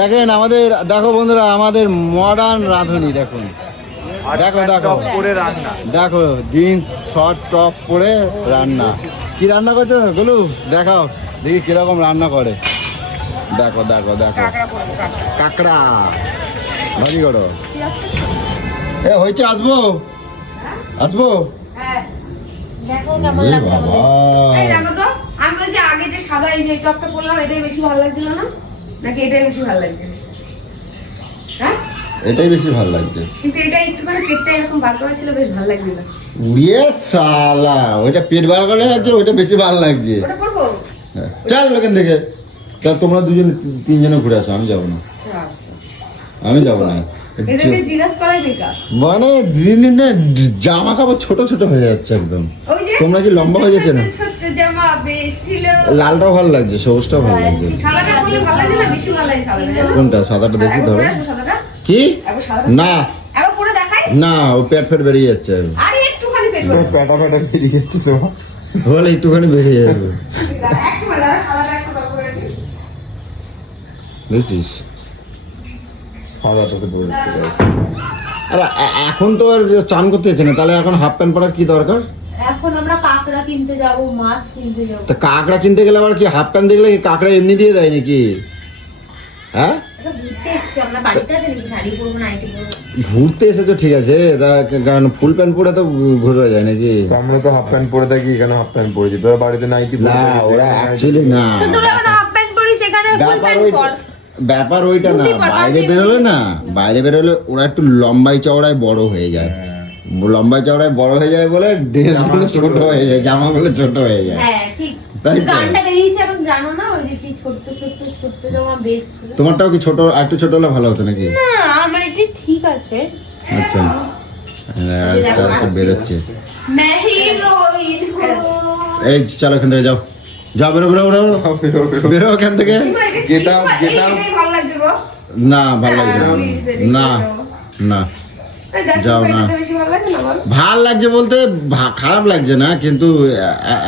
দেখেন আমাদের, দেখো বন্ধুরা আমাদের মডার্ন রাঁধুনি দেখুন, দেখো দেখো করে রান্না। দেখো জিন্স শর্ট টপ পরে রান্না। কি রান্না করছো গোলু? দেখাও দেখি কিরকম রান্না করে। দেখো দেখো দেখো কাঁকড়া ভাজি করো। এ হয়েছে, আসবো আসবো। দেখো কেমন এ লাগছে বাবা, আমাদের। এই দেখো তো, আমি বলছি আগে যে সাদা এই যে টপটা পরলাম এটাই বেশি ভালো লাগছিল না, নাকি এটাই বেশি ভালো লাগছে? হ্যাঁ, এটাই বেশি ভালো লাগছে। কিন্তু এটা একটুখানি পেটটা এরকম বার করা ছিল, বেশ ভালো লাগছিল। উড়িয়ে সালা, ওইটা পেট বার করে আছে, ওইটা বেশি ভালো লাগছে। ওটা পরবো? হ্যাঁ, চল এখান থেকে। তা তোমরা দুজন তিনজনে ঘুরে আসো, আমি যাবো না, আমি যাবো না। এদেরকে জিজ্ঞাসা করাই বেকার। মানে দিন দিন না জামা কাপড় ছোট ছোট হয়ে যাচ্ছে একদম। ওই যে তোমরা কি লম্বা হয়ে যেতে না? ছোট্ট জামা বেশ ছিল। লালটাও ভালো লাগছে, সবুজটাও ভালো লাগছে। সাদাটা পরলে ভালো লাগছে না, বেশি ভালো লাগে সাদাটা, জানো? কোনটা? সাদাটা দেখি একবার ধরো। পরে আসো সাদাটা। কি? একবার সাদাটা না একবার পরে দেখাই। না, ও পেট ফেট বেরিয়ে যাচ্ছে। আরে একটুখানি পেট ভরে। পেটা পেটা বেরিয়ে যাচ্ছে তো, বলে একটুখানি বেরিয়ে যাবে, একটুখানি দাঁড়া, সাদাটা একটু বার করে আসি। বুঝছিস? সাদাটাতে পরে আরে এখন তো আর চান করতে যাচ্ছে না, তাহলে এখন হাফ প্যান্ট পরার কি দরকার? এখন আমরা কাঁকড়া কিনতে যাব, মাছ কিনতে যাব। তা কাঁকড়া কিনতে গেলে আবার কি হাফ প্যান্ট দেখলে কি কাঁকড়া এমনি দিয়ে দেয় নাকি? হ্যাঁ, এটা ঘুরতে এসেছি আমরা, বাড়িতে আছে নাকি শাড়ি পরবো নাইটি পরবো? ঘুরতে এসেছো ঠিক আছে, কারণ ফুল প্যান্ট পরে তো ঘুরে যায় নাকি? আমরা তো হাফ প্যান্ট পরে থাকি, এখানে হাফ প্যান্ট পরেছি, তোরা বাড়িতে নাইটি পরে না থাকিস, ওরা এখানে নাইটি অ্যাকচুয়ালি না, তো তোরা এখন হাফ প্যান্ট পরিস, সেখানে ফুল ব্যাপার প্যান্ট ওই পর। ব্যাপার ওইটা না, ধুতি পর, বাইরে পাঞ্জাবি বেরোলে পরিস। না, বাইরে বেরোলে ওরা একটু লম্বাই চওড়ায় বড় হয়ে যায়, লম্বাই চওড়ায় বড় হয়ে যায় বলে ড্রেসগুলো ছোট হয়ে যায়, জামাগুলো ছোট হয়ে যায়। হ্যাঁ ঠিক। তাই তো? গানটা বেরিয়েছে এখন জানো না, ওই যে সেই ছোট্ট ছোট্ট ছোট্ট জামা বেশ ছিল। তোমারটাও কি ছোট, আর একটু ছোট হলে ভালো হতো নাকি? না আমার এটা ঠিক আছে। আচ্ছা হ্যাঁ, তারপর বেরোচ্ছে। मैं हीरोइन हूँ। এই চলো এখান থেকে যাও, যাও বেরো বেরো বেরো বেরো, বেরো এখান থেকে। কিংবা এটা Get কি- out, কিংবা get out. এইটাই ভালো লাগছে গো। না ভালো লাগছে না, please, এদিকে না যাও। না এই যাক, যাও কিংবা না। এটাতে বেশি ভালো লাগছে না বল? ভাল লাগছে বলতে খারাপ লাগছে না, কিন্তু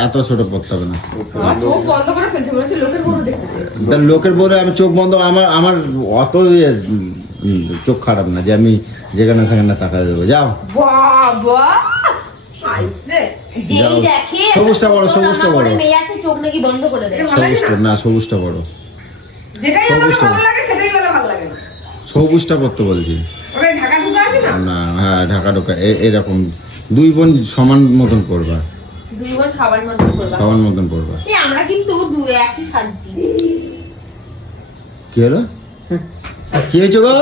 এত ছোট পড়তে হবে না। আমার চোখ বন্ধ করে ফেলছে, মনে হচ্ছে লোকের বড় দেখতেছে। তা লোকের বলে আমি চোখ বন্ধ, আমার আমার অত চোখ খারাপ না যে আমি যেখানে সেখানে তাকাতে দেবো। যাও বাবা আইসে যেই যাও। দেখে সবুজটা বড়, সবুজটা বড়। মেয়ে আছে চোখ নাকি বন্ধ করে দেয়। সবুজটা না, সবুজটা বড়, যেটাই আমার সবুজটা। ভালো লাগে সেটাই বলে ভালো লাগে না। সবুজটা পড়তে বলছি। ওরে ঢাকা ঢুকা আছে না? না হ্যাঁ, ঢাকা ঢোকা এরকম দুই বোন সমান মতন পড়বা, দুই বোন সবার মধ্যে করবা। সমান মতন পড়বা। এই আমরা কিন্তু একই সাজছি। কি হলো? কি হয়েছে গো?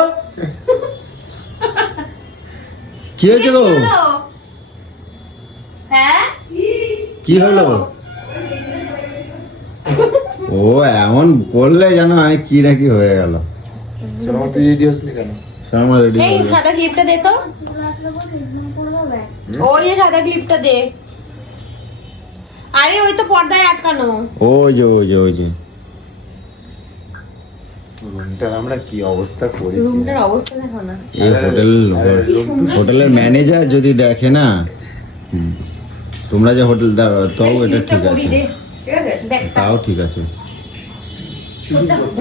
কি হয়েছে গো? হ্যাঁ কি হলো? ও এমন বললে জানো আমি কি না কি হয়ে গেল। শোনো, তুই রেডি হসনি কেন? আমার রেডি এই সাদা ক্লিপটা দে তো, ওই যে সাদা ক্লিপটা দে। আরে ওই তো পর্দায় আটকানো। ওই যে ওই যে ওই যে রুমটার আমরা কি অবস্থা করেছি। রুমটার অবস্থা দেখো না। এই হোটেলের ম্যানেজার যদি দেখে না, তোমরা যে হোটেল দাও তাও এই এটা ক্লিপটা ঠিক পরি আছে, দে। ঠিক আছে? দেখ তাও ঠিক আছে।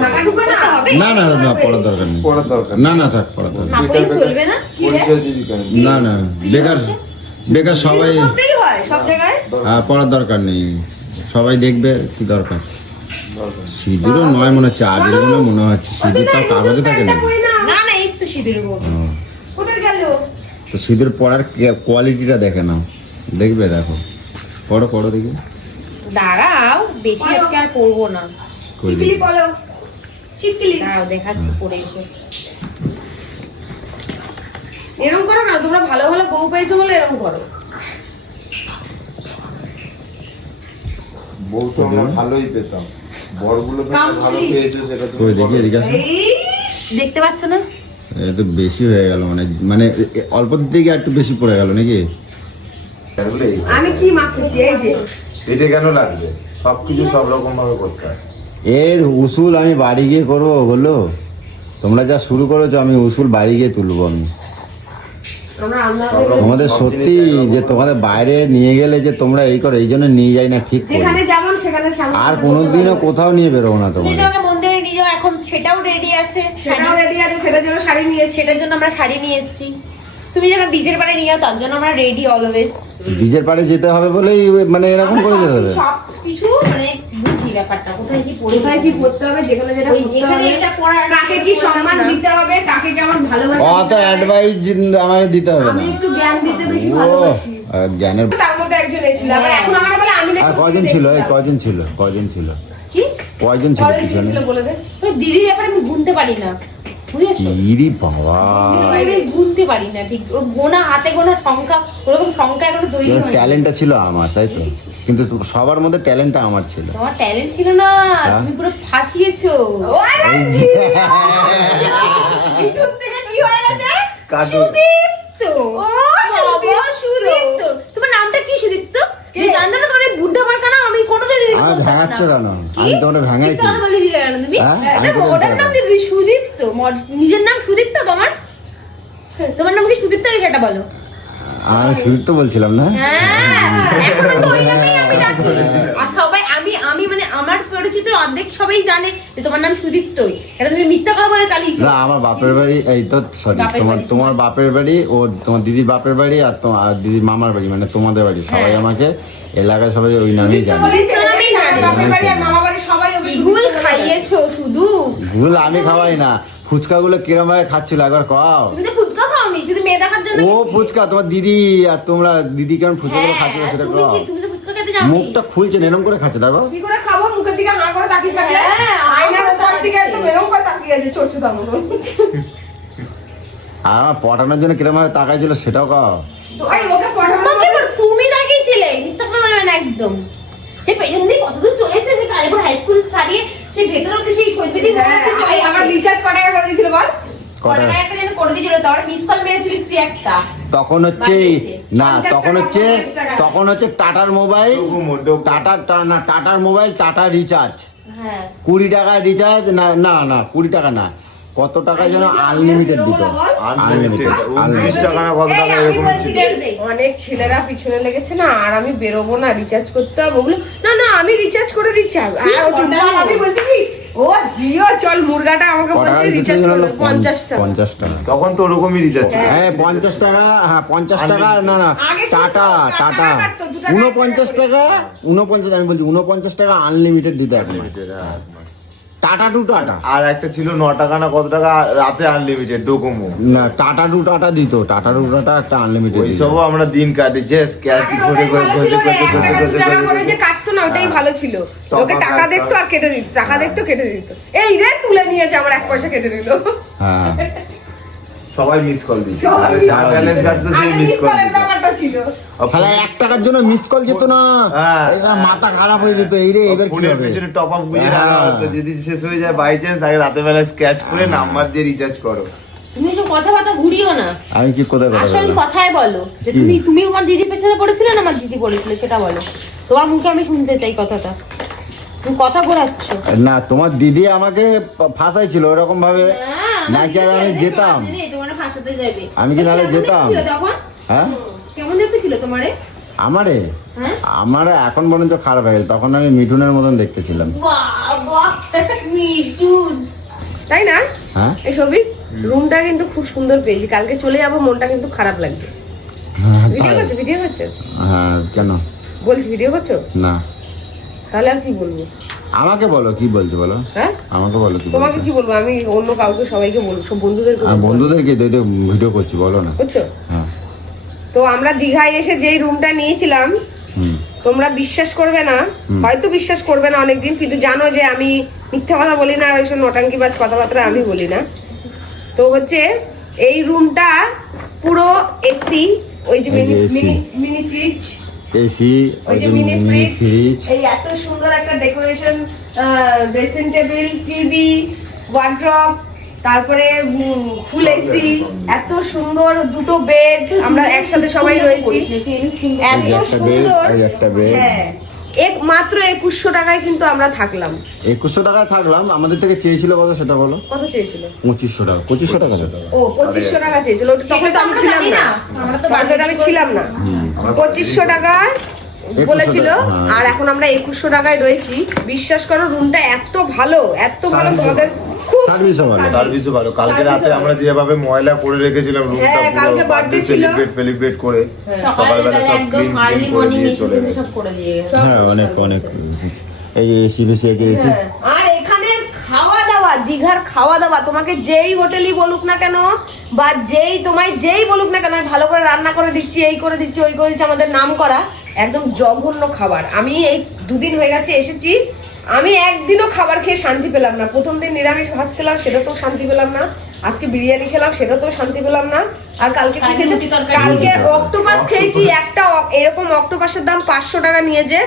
ঢাকা ঢুকা না হবে? না না না পড়ার দরকার নেই, পড়ার দরকার না না থাক পড়ার দরকার না নেই। পড়লে চলবে না। কি রে? পরিচয় দিবি কেন? না না বেকার বেকার সবাই, শুরু করতেই হয় সব জায়গায়। পড়ার দরকার নেই, সবাই দেখবে কি দরকার। দরকার। সিঁদুরও নয় মনে হচ্ছে, আজের মনে হচ্ছে সিঁদুর তাও কাগজে থাকে না। না না এই তো সিঁদুর গোল। ও, কোথায় গেল? তো সিঁদুর পড়ার কোয়ালিটিটা দেখে নাও, দেখবে দেখো, পড়ো পড়ো দেখি। দাঁড়াও বেশি আজকে আর পড়বো না। কই চিকলি দেখি। বলো, চিকলি। দাঁড়াও দেখাচ্ছি পড়ে এসে। এরকম করো না, তোমরা ভালো ভালো বউ পেয়েছো বলে এরকম করো। বউ তো আমরা ভালোই পেতাম, বরগুলো ভালো পেয়েছো সেটা তুমি কই দেখি বলো। এদিকে আসো। এই দেখতে পাচ্ছ না? এ তো বেশি হয়ে গেল, মানে মানে অল্প দিকে একটু বেশি পড়ে গেল নাকি? এগুলো এই। আমি কি মাখতেছি এই যে এটা কেন লাগবে? সবকিছু সব রকম ভাবে করতে হয়। এর উসুল আমি বাড়ি গিয়ে করবো, হলো? তোমরা যা শুরু করেছো আমি উসুল বাড়ি গিয়ে তুলবো আমি। আমরা আমরা তোমাদের সত্যি যে তোমাদের বাইরে নিয়ে গেলে যে তোমরা এই করো, এই জন্য নিয়ে যাই না ঠিক করে। যেখানে যেমন সেখানে সামনে আর কোনোদিনও কোথাও নিয়ে বেরোবো না তুমি তোমাদের। তোমাকে মন্দিরে বাড়ি নিয়ে যাও, এখন সেটাও রেডি আছে। সেটাও রেডি আছে, সেটার জন্য শাড়ি নিয়ে এসেছি। সেটার জন্য আমরা শাড়ি নিয়ে এসেছি। তুমি যখন বীজের বাড়ি নিয়ে যাও তার জন্য আমরা রেডি অলওয়েজ। বীজের পাড়ে যেতে হবে বলেই মানে এরকম করে যেতে হবে। সব কিছু মানে বুঝি ব্যাপারটা, কোথায় কি পড়ে, কোথায় কি করতে হবে, যেখানে যেটা ওই করতে এখানে হবে, এটা পড়ার কাকে কি সম্মান দিতে হবে, কাকে কেমন ভালোবাসা অত দিতে হবে। অ্যাডভাইস আমার দিতে হবে আমি না। একটু জ্ঞান দিতে বেশি ও ভালোবাসি। জ্ঞানের। তার মধ্যে একজন এসেছিল, আবার এখন আমার বলে আমি নাকি আর উঠতে কয়জন ছিল? এই দেখছিলাম। কয়জন ছিল? কয়জন ছিল? কি কয়জন ছিল কয়জন পিছনে? ছিল বলে দে। ওই দিদির ব্যাপারে আমি গুনতে পারি না, বুঝেছো? ইরি বাবা, আমি গুনতে পারি না ঠিক, ও গোনা হাতে গোনা সংখ্যা, ওরকম সংখ্যা এখনো তৈরি হয়নি। ট্যালেন্টটা ছিল আমার, তাই তো? কিন্তু সবার মধ্যে ট্যালেন্টটা আমার ছিল। তোমার ট্যালেন্ট ছিল না, তুমি পুরো ফাঁসিয়েছো। ও আরে ইউটিউব থেকে কি হয়ে গেছে? কাটু। সুদীপ্ত, ও বাবা, সুদীপ্ত। তোমার নামটা কি সুদীপ্ত? এই জানতো না তোমার এই বুদ্ধা মার্কা নাম? আমি কোনোদিন দিদিকে আমার বলতাম ভেঙাচ্ছো না। কেন? কি? আমি তোমার ভেঙাইছি। মিথ্যা কথা বলে দিলে কেন তুমি? হ্যাঁ? আমি দেখো, তো ওটার জানতাম। নাম দিয়ে দিদি সুদীপ্ত। নিজের নাম সুদীপ্ত তোমার? তোমার নাম কি সুদীপ্ত? এটা বলো। আমি সুদীপ তো বলছিলাম না। হ্যাঁ, এখনো তো ওই নামেই আমি ডাকি। আর সবাই আমি মানে আমার পরিচিত অর্ধেক সবাই জানে যে তোমার নাম সুদীপ্তই। এটা তুমি মিথ্যা কথা বলে চালিয়েছো। না, আমার বাপের বাড়ি এই তো, সরি, বাপের তোমার বাড়ি। তোমার বাপের বাড়ি, ও তোমার দিদির বাপের বাড়ি, আর তোমার দিদির মামার বাড়ি, মানে তোমাদের বাড়ি, সবাই হ্যাঁ। আমাকে এলাকায় সবাই ওই নামেই জানে। সুদীপ্ত নামেই জানে। বাপের বাড়ি আর মামা বাড়ি সবাই ওকে ইগুল সুদীপ্ত বলে। খাইয়েছো শুধু। ভুল আমি খাওয়াই না, ফুচকাগুলো কিরম ভাবে খাচ্ছিল একবার কও। তুমি তো ফুচকা খাওনি, শুধু মেয়ে দেখার জন্য ও গেছিলে। ফুচকা তোমার দিদি, আর তোমরা দিদি কেমন ফুচকাগুলো খাচ্ছিল হ্যাঁ, সেটা তুমি কও। কি, তুমি তো ফুচকা খেতে যাওনি। মুখটা খুলছে না, এরকম করে খাচ্ছে, দেখো। কি করে খাবো? মুখের দিকে হাঁ করে তাকিয়ে থাকলে হ্যাঁ, আয়নার আমার উপর দিকে একদম এরকম করে তাকিয়ে আছে, ছোট ছোট মতন। আর আমার পটানোর জন্য কিরম ভাবে তাকাইছিল সেটাও কও। তো এই ওকে পড়ানো তোমাকে এবার তুমি তাকিয়েছিলে, মিথ্যা কথা বলবে না একদম। সে পেছন দিয়ে কতদূর চলেছে, সে কালীপুর হাই স্কুল ছাড়িয়ে সেই ভেতর অব্দি সেই সৈবিদি চলে আমার রিচার্জ কত টাকা করে দিয়েছিল বল? কটা একটা যেন করে দিয়েছিল, তারপরে মিস কল মেরেছিলিস তুই একটা। তখন হচ্ছে বাড়িয়েছে। না, 50 তখন টাকা, হচ্ছে 50 টাকা। তখন হচ্ছে টাটার মোবাইল, টাটার মোবাইল, টাটা রিচার্জ, হ্যাঁ 20 টাকা রিচার্জ, না না না 20 টাকা না, কত টাকা যেন আনলিমিটেড দিত। আনলিমিটেড 19 টাকা না কত টাকা এই, আমি এরকম বলছি ছিল। কি, অনেক ছেলেরা পিছনে লেগেছে না, আর আমি বেরোবো না, রিচার্জ করতে হবে। ওগুলো না না আমি রিচার্জ করে দিচ্ছি। আর আমি বলছি কি, ও জিও চল, মুরগাটা আমাকে বলছে রিচার্জ করে 50 টাকা। 50 টাকা। তখন তো ওরকমই রিচার্জ ছিল। হ্যাঁ 50 টাকা, হ্যাঁ 50 টাকা, না না আগে টাটা তো টাটা টাকা কাটতো, 2 টাকা 49 টাকা, 49, আমি বলছি 49 টাকা আনলিমিটেড দিতে এখন। টাটা টু টাটা, আর একটা ছিল 9 টাকা না কত টাকা রাতে আনলিমিটেড ডোকোমো। না টাটা টু টাটা দিত, টাটা টু টাটা একটা আনলিমিটেড। ওইসবও আমরা দিন কাটিয়েছি, স্ক্যাচ আরে করে ওটাই করে ভালো ছিল রে, 1 টাকা 2 টাকা করে যে ঘষে কাটতো না, ওটাই ভালো ছিল। তখন ওকে টাকা কাটতো। দেখতো আর কেটে দিত, টাকা দেখতো কেটে দিত। এই রে তুলে নিয়েছে, আমার 1 পয়সা কেটে দিল। হ্যাঁ সবাই মিস কল দিত। সবাই আরে যার ব্যালেন্স কাটতো সেই আগে মিস miss কল call এর দিত। ব্যাপারটা ছিল। তাহলে 1 টাকার জন্য মিস কল যেত না, হ্যাঁ। এবার মাথা খারাপ হয়ে যেত। এই রে এবার কি ফোনের হবে? পেছনে টপ আপ গুঁজে রাখা হ্যাঁ। হতো, যদি শেষ হয়ে যায় বাই চান্স আগে রাতে বেলা স্ক্যাচ করে নাম্বার দিয়ে রিচার্জ করো। তুমি সব কথাবার্তা ঘুরিও না, আমি কি কোথায় কথা আসল বললাম? কথাই বলো। যে কি? তুমি আমার দিদির পেছনে পড়েছিলে না আমার দিদি পড়েছিল, সেটা বলো। তোমার মুখে আমি শুনতে চাই কথাটা। তুমি কথা ঘোরাচ্ছ। না তোমার দিদি আমাকে ফাঁসাইছিল ওরকম ভাবে, নাকি আর আমি যেতাম? তোমার ফাঁসাতে যাবে। আমি কি নাহলে কেমন যেতাম? দেখতে ছিল তখন? হ্যাঁ কেমন দেখতে ছিল তোমারে? আমারে, হ্যাঁ আমার এখন পর্যন্ত খারাপ হয়ে গেল, তখন আমি মিঠুনের মতন দেখতেছিলাম। বাবা মিঠুন। তাই না? হ্যাঁ এই সবই রুমটা কিন্তু খুব সুন্দর পেয়েছি। কালকে চলে যাবো, মনটা কিন্তু খারাপ লাগবে। হ্যাঁ, ভিডিও তাই? করছো? ভিডিও করছো? হ্যাঁ কেন? বলছি ভিডিও করছো? না তাহলে আর কি বলবো? আমাকে বলো কি বলছো, বলো হ্যাঁ আমাকে বলো কি তোমাকে বলছো। কি বলবো? আমি অন্য কাউকে সবাইকে বলবো, সব বন্ধুদেরকে আমি বলবো। বন্ধুদেরকে ভিডিও করছি, বলো না। বুঝছো? হ্যাঁ তো আমরা দীঘায় এসে যেই রুমটা নিয়েছিলাম, হুম তোমরা বিশ্বাস করবে না, হয়তো বিশ্বাস করবে না অনেকদিন, কিন্তু জানো যে আমি মিথ্যা কথা বলি না, আর ওইসব নটাঙ্কিবাজ কথাবার্তা আমি বলি না। তো হচ্ছে এই রুমটা পুরো এসি, ওই যে এই যে AC মিনি ফ্রিজ, এসি, ওই যে মিনি ফ্রিজ, এই এত সুন্দর একটা decoration, dressing table, TV, wardrobe, তারপরে ফুল এসি, এত সুন্দর দুটো বেড, আমরা একসাথে সবাই রয়েছি, এত একটা সুন্দর। bed, এই একটা bed। হ্যাঁ মাত্র 2100 টাকায় কিন্তু আমরা থাকলাম। 2100 টাকায় থাকলাম, আমাদের থেকে চেয়েছিল কত সেটা বলো। কত চেয়েছিল? 2500 টাকা, 2500 টাকা ও 2500 টাকা চেয়েছিল, তখন তো আমি ছিলাম না, আমরা তো তখন তো আমি ছিলাম না। 2500 টাকায় বলেছিল, হ্যাঁ। আর এখন আমরা 2100 টাকায় রয়েছি। বিশ্বাস করো রুমটা এত ভালো তোমাদের খুব সার্ভিসও ভালো। সার্ভিসও ভালো। কালকে রাতে আমরা যেভাবে ময়লা করে রেখেছিলাম রুমটা হ্যাঁ, কালকে birthday ছিল। সেলিব্রেট করে সকালবেলা সব একদম ক্লিন আর্লি করে মর্নিং দিয়ে এসে চলে তুমি গেছে। সব করে দিয়ে গেছে। হ্যাঁ অনেক এই এসি বেশি এসি হ্যাঁ, আর এখানে খাওয়া দাওয়া, দীঘার খাওয়া দাওয়া তোমাকে যেই হোটেলই বলুক না কেন বা তোমায় যেই বলুক না কেন, আমি ভালো করে রান্না করে দিচ্ছি, এই করে দিচ্ছি, ওই করে দিচ্ছি, আমাদের নাম করা একদম জঘন্য খাবার। আমি এই 2 দিন হয়ে গেছে এসেছি, আমি একদিনও খাবার খেয়ে শান্তি পেলাম না। প্রথম দিন নিরামিষ ভাত খেলাম, সেটাতেও শান্তি পেলাম না। আজকে বিরিয়ানি খেলাম, সেটাতেও শান্তি পেলাম না। আর কালকে কি কালকে খেতে, রুটি তরকারি। কালকে অক্টোপাস খেয়েছি একটা, এরকম অক্টোপাসের দাম 500 টাকা নিয়েছে,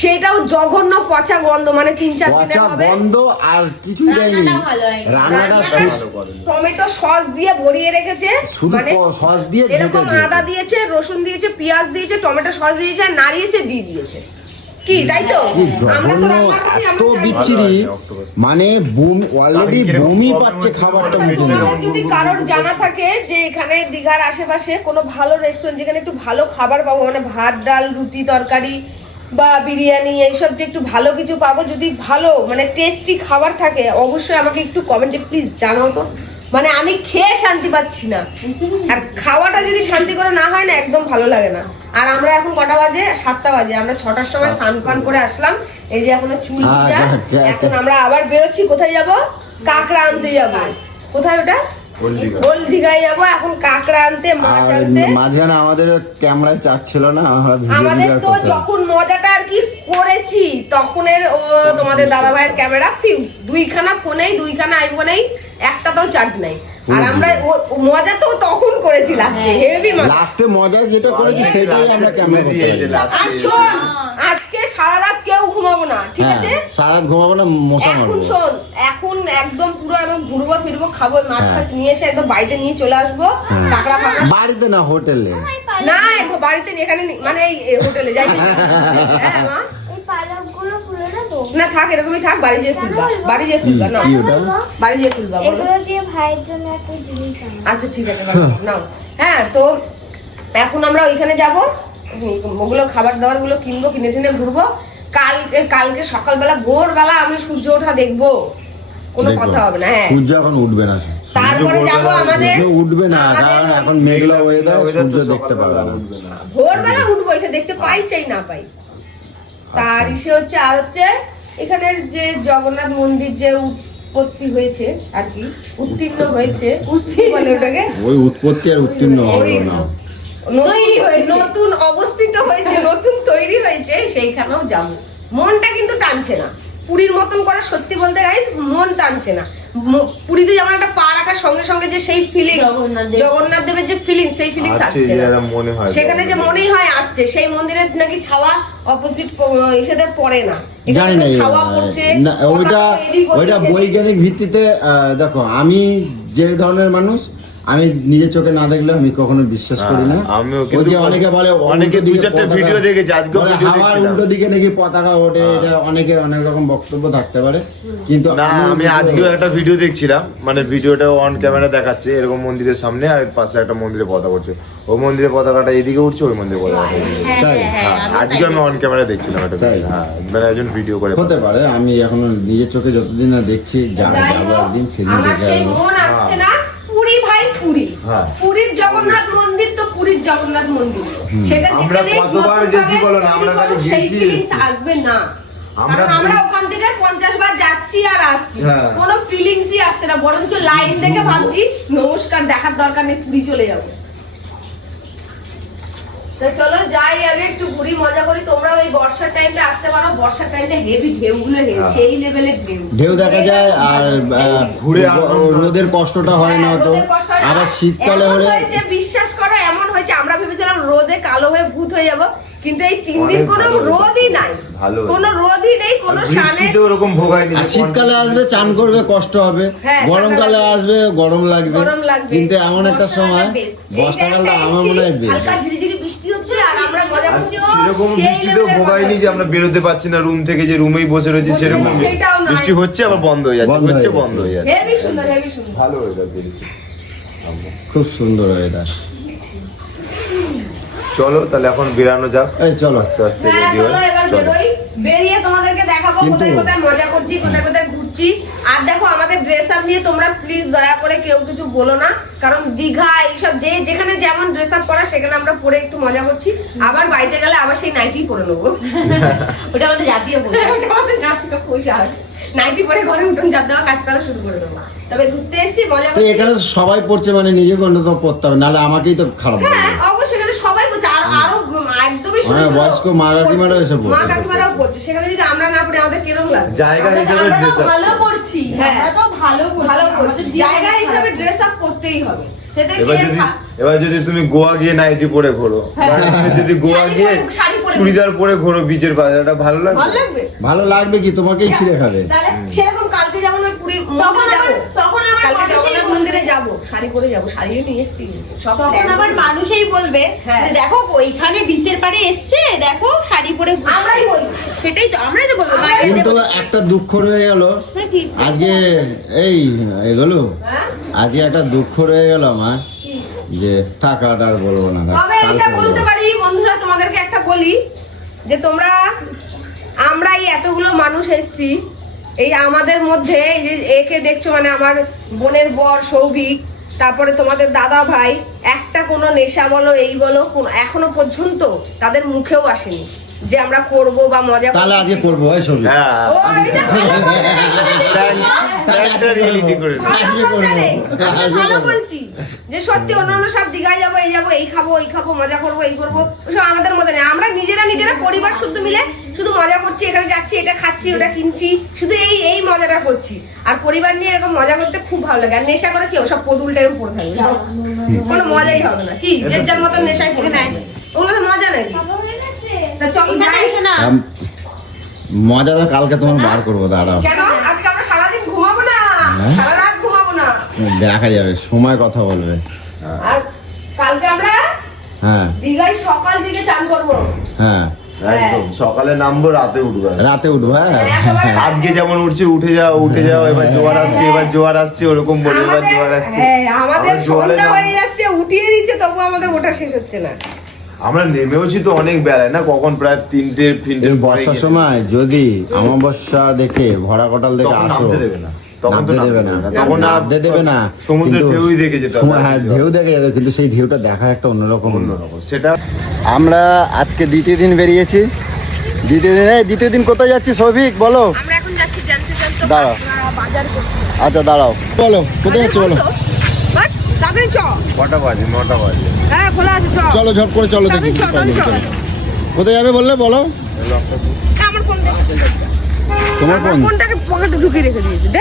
সেটাও জঘন্য পচা গন্ধ, মানে 3-4 দিনের পচা হবে। বন্ধ আর কিছুই দেয়নি। রান্নাটা ভালো হয়। রান্নাটা টমেটো সস দিয়ে ভরিয়ে রেখেছে, শুধু মানে সস দিয়ে এরকম ঢেকে দিয়েছে। আদা দিয়েছে, রসুন দিয়েছে, পেঁয়াজ দিয়েছে, টমেটো সস দিয়েছে, আর নাড়িয়েছে দিয়ে দিয়েছে। কি তাই তো? কি আমরা তো জঘন্য, রান্না করি, এত আমরা জানি। বিচ্ছিরি, ভালো হয়নি octopus। মানে অলরেডি কিরকম বমি problem পাচ্ছে হচ্ছে খাবারটা বলো? মুখে তোমাদের নিয়ে। যদি কারোর জানা থাকে যে এখানে দীঘার আশেপাশে কোনো ভালো রেস্টুরেন্ট যেখানে একটু ভালো খাবার পাবো, মানে ভাত ডাল রুটি তরকারি বা বিরিয়ানি এইসব যে একটু ভালো কিছু পাবো, যদি ভালো মানে টেস্টি খাবার থাকে, অবশ্যই আমাকে একটু কমেন্টে প্লিজ জানাও তো। মানে আমি খেয়ে শান্তি পাচ্ছি না, আর খাওয়াটা যদি শান্তি করে না হয় না, একদম ভালো লাগে না। আর আমরা এখন কটা বাজে? 7টা বাজে। আমরা 6টার সময় স্নান পান করে আসলাম, এই যে এখনো চুল ভিজা। এখন আমরা আবার বেরোচ্ছি, কোথায় যাব? কাঁকড়া আনতে যাব। কোথায় ওটা? ওল্ড দীঘায় যাবো এখন কাঁকড়া আনতে, মাছ আর আনতে। মাঝখানে আমাদের ক্যামেরায় চাচ্ছিল না, আমরা ভিডিও আমাদের তো করতে। যখন মজাটা আর কি করেছি তখনের তোমাদের দাদা ভাইয়ের ক্যামেরা ফিউজ, 2খানা ফোনেই 2খানা আইফোনেই একটাতেও চার্জ নাই। আর আমরা মজা তো তখন করেছি লাস্টে, হেভি মজা। লাস্টে মজা যেটা করেছি সেটাই আমরা ক্যামেরা করতে দিয়েছে পারি। আর শোন, আজকে সারা রাত কেউ ঘুমাবো না, ঠিক আছে? সারা রাত ঘুমাবো না, মশা এখন মারবো। শোন, এখন একদম পুরো একদম ঘুরবো ফিরবো, খাবো, মাছ ফাছ নিয়ে এসে একদম বাড়িতে নিয়ে চলে আসবো, কাঁকড়া ফাকড়া। বাড়িতে না, হোটেলে। না বাড়িতে নেই, এখানে নেই, মানে এই হোটেলে যাই। হ্যাঁ মা, এই পালকগুলো খুলে দেবো? না থাক, এরকমই থাক, বাড়ি যেয়ে খুলবা, বাড়ি যেয়ে খুলবা, না কি ওটা? বাড়ি যেয়ে খুলবা, বলো। এগুলো দিয়ে ভাইয়ের জন্য একটা জিনিস আনো। আচ্ছা ঠিক আছে, ভালো, নাও। হ্যাঁ, তো এখন আমরা ওইখানে যাব, ওগুলো খাবার দাবার গুলো কিনবো, কিনে টিনে ঘুরবো। কালকে সকালবেলা ভোরবেলা আমি সূর্য ওঠা দেখবো, কোনো দেখবো। কথা হবে না। হ্যাঁ, সূর্য এখন উঠবে না। তারপরে যাবো আমাদের, সূর্য উঠবে না, কারণ এখন মেঘলা ওয়েদার, সূর্য দেখতে পাবে না। ভোরবেলা উঠবো, এসে দেখতে পাই চাই না পাই। তার ইসে হচ্ছে, আর হচ্ছে এখানের যে জগন্নাথ মন্দির যে উৎপত্তি হয়েছে আর কি, উত্তীর্ণ হয়েছে, বলে ওটাকে, ওই উৎপত্তি আর উত্তীর্ণ হবে না। নতুন অবস্থিত হয়েছে, নতুন তৈরি হয়েছে, সেইখানেও যাবো। মনটা কিন্তু টানছে না পুরীর মতন করে, সত্যি বলতে গাইস মন টানছে না। পুরীতে যেমন একটা পা রাখার সঙ্গে সঙ্গে যে সেই ফিলিং, জগন্নাথ দেবের যে ফিলিং, সেই ফিলিংস আসছে না। মনে হয় সেখানে যে মনেই হয় আসছে, সেই মন্দিরের নাকি ছাওয়া অপোজিট এসেদের পড়ে না, জানি এখানে না, তো ছাওয়া পড়ছে। না, ওইটা বৈজ্ঞানিক ভিত্তিতে দেখো, আমি যে ধরনের মানুষ, আমি নিজের চোখে না দেখলে আমি কখনো বিশ্বাস করি না। আমিও ওই যে অনেকে বলে অনেকে উল্টো দু দিকে চারটে পতাকা- ভিডিও দেখেছি, আজকেও বলে ভিডিও হাওয়ার দেখছিলাম। উল্টো দিকে নাকি পতাকা ওঠে, এটা অনেকের অনেক রকম বক্তব্য থাকতে পারে, কিন্তু না আমি আজকেও একটা ভিডিও দেখছিলাম, মানে ভিডিওটা অন ক্যামেরা দেখাচ্ছে এরকম মন্দিরের সামনে, আর পাশে একটা মন্দিরে পতাকা উঠছে, ওই মন্দিরের পতাকাটা এদিকে উঠছে, ওই মন্দিরের পতাকাটা এদিকে উঠছে। তাই আজকে আমি অন ক্যামেরা দেখছিলাম একটা তাই? video, হ্যাঁ মানে একজন ভিডিও করে হতে পারে। আমি এখনো নিজের চোখে যতদিন না দেখছি, যাই যাবো হোক, একদিন, সেদিন আমার দেখে সেই আসবো। মন আসছে না। পুরী ভাই পুরী, হ্যাঁ। পুরীর জগন্নাথ মন্দির তো পুরীর জগন্নাথ মন্দির, সেটা আমরা যেখানে কতবার নতুনভাবে গেছি বলো না, আমরা তৈরি খালি করো, সেই গেছি, feelings এসেছি। আসবে না। আমরা কারণ আমরা ওখান থেকে 50 বার যাচ্ছি আর আসছি, হ্যাঁ। কোনো ফিলিংসই আসছে না, বরঞ্চ লাইন দেখে ভাবছি নমস্কার দেখার দরকার নেই, পুরী চলে যাবো। তো চলো যাই, আগে একটু ঘুরি, মজা করি। তোমরা ওই বর্ষার টাইমটা আসতে পারো, বর্ষার টাইমটা হেভি, ঢেউগুলো সেই লেভেলের ঢেউ, ঢেউ দেখা যায়, আর ঘুরে আনন্দ রোদের কষ্টটা হয় না তো। রোদের কষ্ট হয় না। আবার শীতকালে এমন হলে হয়েছে, বিশ্বাস করো এমন হয়েছে, আমরা ভেবেছিলাম রোদে কালো হয়ে ভূত হয়ে যাব, কিন্তু এই 3 দিন অনেক কোনো ভালো হয়েছে। রোদই নাই, ভালো হয়েছে। কোনো রোদই নেই, কোনো শানে। বৃষ্টিতে ওরকম ভোগায়নি। আর শীতকালে আসবে চান করবে কষ্ট হবে, হ্যাঁ, গরমকালে ঠান্ডা আসবে গরম লাগবে, গরম লাগবে। কিন্তু এমন একটা সময় বর্ষাকালটা আমার মনে হয় বেশ। হালকা ঝিরিঝিরি বৃষ্টি হচ্ছে আর আমরা মজা আর করছি, ও, সেরকম সেই বৃষ্টিতেও level এর ভোগায়নি মজা। যে আমরা বেরোতে পারছি না রুম থেকে, যে রুমেই বসে রয়েছি বসে সেরকম রয়েছি, সেটাও নয়। বৃষ্টি হচ্ছে আবার বন্ধ হয়ে যাচ্ছে, বন্ধ হয়ে হচ্ছে যাচ্ছে। বন্ধ হয়ে যাচ্ছে। হেভি সুন্দর, হেভি সুন্দর। ভালো ওয়েদার পেয়েছি। খুব সুন্দর ওয়েদার। চলো তাহলে এখন বেরানো যাক, এই চলো। আস্তে আস্তে হ্যাঁ, রেডি চলো হয়। এবার চলো। বেরোই। বেরিয়ে তোমাদেরকে দেখাবো কিন্তু- কোথায় কোথায় মজা করছি, কোথায় কোথায় ঘুরছি। আর দেখো আমাদের ড্রেস আপ নিয়ে তোমরা প্লিজ দয়া করে কেউ কিছু বলো না, কারণ দীঘা এইসব যে যেখানে যেমন ড্রেস আপ করা সেখানে আমরা পরে একটু মজা করছি, আবার বাড়িতে গেলে আবার সেই নাইটি পরে নেবো। ওটা আমাদের জাতীয় পোশাক। ওটা আমাদের জাতীয় পোশাক। নাইটি পরে ঘরে উঠোন ঝাড় দেওয়া কাজ করা শুরু করে দেবো। তবে ঘুরতে এসেছি, মজা তো করছি। এখানে সবাই পড়ছে মানে নিজেকে অন্তত পড়তে হবে, নাহলে আমাকেই তো খারাপ লাগবে। হ্যাঁ অবশ্যই এখানে সবাই বলছে, আর আরো একদমই ছোট হ্যাঁ, ছোট বয়স্ক মা কাকিমারাও এসে পড়ছে। মা কাকিমারাও পড়ছে, সেখানে যদি আমরা না পড়ি আমাদের কিরকম লাগবে? জায়গা হিসেবে আমরা ড্রেস তো আপ ভালো করছি, হ্যাঁ। আমরা তো ভালো করছি, ভালো করছি, আমাদের জায়গা জীবনে হিসাবে খারাপ। ড্রেস আপ করতেই হবে। সেটা এবার যদি তুমি গোয়া গিয়ে নাইটি পরে ঘোরো, হ্যাঁ। বা তুমি যদি গোয়া শাড়ি গিয়ে পরে- শাড়ি পরে চুড়িদার পরে ঘোরো বিচের পাশে, এটা ভালো লাগবে? ভালো লাগবে? ভালো লাগবে কি, তোমাকেই ছিঁড়ে খাবে। তাহলে সেরকম কালকে যেমন ওই পুরীর তখন মন্দিরে যাবো, তখন আবার কালকে মানুষই জগন্নাথ বলবে- মন্দিরে যাবো, শাড়ি পরে যাবো, শাড়িও নিয়ে এসেছি সব তখন plan আবার করে। মানুষই বলবে হ্যাঁ। যে দেখো ওইখানে বিচের পাড়ে এসছে, দেখো শাড়ি পরে ঘুরছে। আমরাই বলি। সেটাই তো আমরাই তো বলবো গায়ে কিন্তু একটা দুঃখ রয়ে গেল হ্যাঁ, ঠিক। আজকে, এই এগুলো হ্যাঁ? আজকে একটা দুঃখ রয়ে গেল আমার, কি? যে টাকাটা আর বলবো না, তবে কালকে এটা বলতে বলবো। পারি বন্ধুরা, তোমাদেরকে একটা বলি যে তোমরা, আমরা এই এতগুলো মানুষ এসেছি, এই আমাদের মধ্যে এই যে একে দেখছো মানে আমার বোনের বর সৌভিক, তারপরে তোমাদের দাদা ভাই, একটা কোনো নেশা বলো এই বলো এখনো পর্যন্ত তাদের মুখেও আসেনি যে আমরা করব বা মজা তাহলে করবো। আজকে করবো ওই ছবি। হ্যাঁ, ও, এইটা প্ল্যানটা রিয়েলিটি করে নাও। ভালো বলতে নেই। আমি আজকে ভালো করবো। বলছি যে সত্যি অন্যান্য সব দীঘায় যাবো, এই যাবো, এই খাবো, ওই খাবো, মজা করবো, এই করবো, ওসব আমাদের মধ্যে নেই। আমরা নিজেরা পরিবার শুদ্ধ মিলে শুধু মজা করছি, এখানে যাচ্ছি, এটা খাচ্ছি, ওটা কিনছি, শুধু এই মজাটা করছি। আর পরিবার নিয়ে এরকম মজা করতে খুব ভালো লাগে। আর নেশা করে কি সব পদুল টাইম পড়ে থাকবে, সব কোনো মজাই হবে না। কি যে যার মতন নেশায় পড়ে থাকবে, ওগুলো তো মজা নাকি? তা চলো যাই। না মজাটা কালকে তোমার বার করবো, দাঁড়াও, কেন আজকে আমরা সারাদিন ঘুমাবো না, হ্যাঁ? সারা রাত ঘুমাবো না, দেখা যাবে, সময় কথা বলবে। আর কালকে আমরা হ্যাঁ দীঘায় সকাল থেকে চান করবো। হ্যাঁ, একদম সকালে নামবো, রাতে উঠবো। রাতে উঠবো। হ্যাঁ আজকে যেমন উঠছে, উঠে যাও, এবার জোয়ার আসছে, এবার জোয়ার আসছে, ওরকম বলে এবার জোয়ার আসছে। আমাদের আমরা জোয়ারে সন্ধ্যা নাম- হয়ে যাচ্ছে, উঠিয়ে দিচ্ছে, তবু আমাদের ওঠা শেষ হচ্ছে না। আমরা নেমেওছি তো অনেক বেলায় না, কখন প্রায় 3টে পরে বর্ষার গিয়ে- সময় যদি অমাবস্যা দেখে ভরা কটাল দেখে তখন আসো, নামতে দেবে না, তখন তো নামতে দেবে না, তখন নামতে দেবে না, সমুদ্রের কিন্তু ঢেউই দেখে যেতে হবে। হ্যাঁ ঢেউ দেখে যেত, কিন্তু সেই ঢেউটা দেখা একটা অন্যরকম। অন্যরকম সেটা। আমরা আজকে দ্বিতীয় দিন বেরিয়েছি। দ্বিতীয় দিন কোথায় যাচ্ছি সৌভিক বলো? আমরা এখন যাচ্ছি জানতে জানতে দাঁড়াও। বাজার করতে। আচ্ছা দাঁড়াও, বলো কোথায় যাচ্ছি বলো। বাট তাড়াতাড়ি চ। কটা বাজে? 9টা বাজে। হ্যাঁ খোলা আছে, চ। চলো ঝপ করে চলো, দেখি তাড়াতাড়ি চ, কোথায় তাড়াতাড়ি চ। চলো। কোথায় যাবে বললে বলো। আমার ফোন দে। তোমার আমার ফোন? ফোনটাকে পকেটে ঢুকিয়ে রেখে দিয়েছে, দে।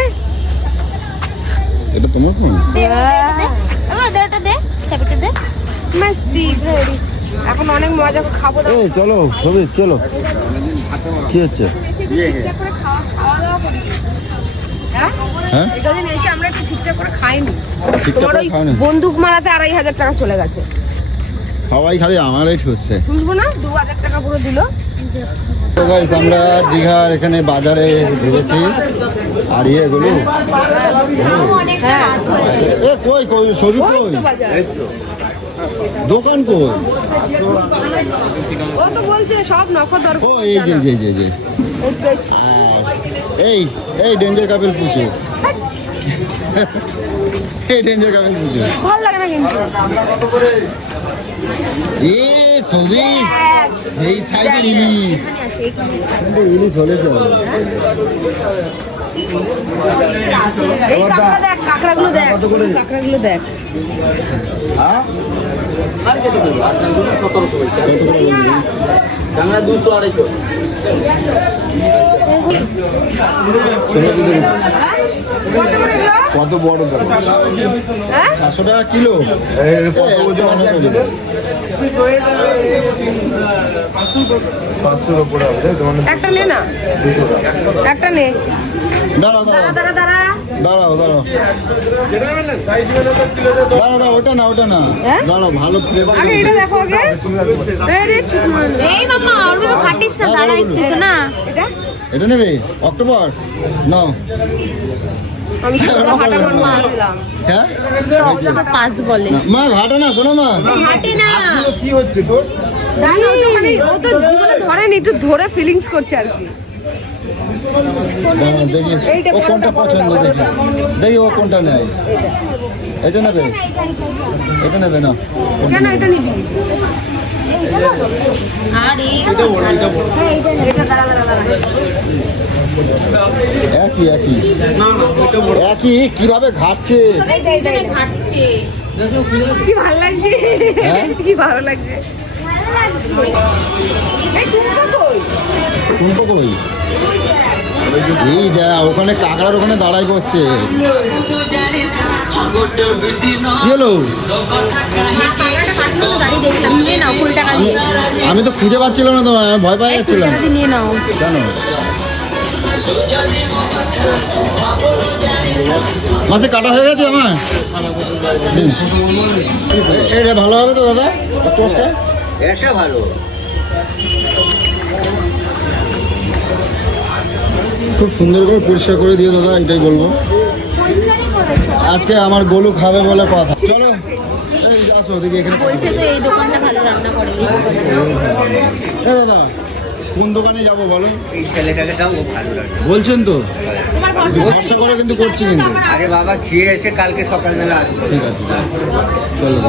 এটা তোমার ফোন? ওটা দে চাবিটা দে। মাস্তি ভেরি। এখন অনেক মজা করে খাবো দাবো। এই চলো সৌভিক চলো। কি হচ্ছে? ঠিকঠাক করে খাওয়া দাওয়া করি। হ্যাঁ? হ্যাঁ এই কদিন এসে আমরা একটু ঠিকঠাক করে খাইনি। ঠিকঠাক তোমার করে ওই খাওনি? বন্দুক মারাতে 2,500 টাকা চলে গেছে। সবাই খালি আমারই ঠুসছে। বুঝবো না, 2,000 টাকা পুরো দিল। তো গাইস আমরা দীঘার এখানে বাজারে ঘুরেছি। আর এগুলো হ্যাঁ এ কই কই সৌভিক ওই কই? তো বাজার। এই তো। দোকান কই? ও তো বলছে সব নখদর। ও এই যে এই যে এই যে এই এই ডেঞ্জার কাপেল পুজো। এই ডেঞ্জার কাপেল পুজো। ভালো লাগে না কিন্তু। এ সৌভিক এই সাইডে ইলিশ। কিন্তু ইলিশ হলে তো হবে। এই কাঁকড়া দেখ, কাঁকড়াগুলো দেখ, কাঁকড়াগুলো দেখ। হ্যাঁ? কত করে বললি? কত করে এগুলো? কত বড় দোকান? হ্যাঁ? 700 টাকা কিলো। এই কত ওজন আছে? 500 উপরে হবে, তাই তো? মানে একটা নে না, 200 টাকা। একটা নে। দাঁড়াও দাঁড়া দাঁড়াও দাঁড়া দাঁড়া। দাঁড়াও দাঁড়াও দাঁড়াও ওটা না ওটা না, হ্যাঁ? দাঁড়াও ভালো flavor। আগে এটা দেখো আগে। এই রে, চুপ করে নে। এই মাম্মা ওর মতো খাটিস না, দাঁড়া একটু না। এটা? এটা নেবে অক্টোবর নাও। আমি শুধু হাঁটা করবো বলছিলাম। হ্যাঁ পাস বলে না, মা ঘাটে না, শোনো মা। হাঁটে না। এগুলো কি হচ্ছে তোর? জানো ওখানে ও তো জীবনে ধরেনি, একটু ধরে ফিলিংস করছে আর কি। দাঁড়াও, দেখি এইটা ও কোনটা পছন্দ, দেখি দেখি ও কোনটা নেয়। এটা নেবে, এটা নেবে না। কেন এটা নিবি? আরে একই একই একই কিভাবে ঘাটছে। ঘাটছে। কি ভালো লাগছে, হ্যাঁ? কি ভালো লাগছে। এই কুম্ভ কই? কোনটা কই? এই যা ওখানে কাকড়ার ওখানে দাঁড়াই করছে। কি হলো? গাড়ি দেখলাম, নিয়ে নাও 20 টাকা দিয়ে। আমি তো খুঁজে পাচ্ছিলাম না, তোমার আমি ভয় পাই 20 যাচ্ছিলাম। টাকা দিয়ে নিয়ে নাও। কেন মাসে কাটা হয়ে গেছে আমার? দিন। এটা ভালো হবে তো দাদা টোস্টটা? এটা ভালো। খুব সুন্দর করে পরিষ্কার করে দিও দাদা, এটাই বলবো। আজকে আমার গোলু খাবে বলে কথা। চলো এই আসো দেখি এখানে। বলছে তো এই দোকানটা ভালো রান্না করে, এই দোকানে। এ দাদা কোন দোকানে যাবো বলো? এই ছেলেটাকে দাও, ও ভালো লাগে। বলছেন তো? ভরসা করে কিন্তু করছি কিন্তু। আরে বাবা খেয়ে এসে কালকে সকালবেলা আসবে। ঠিক আছে চলো।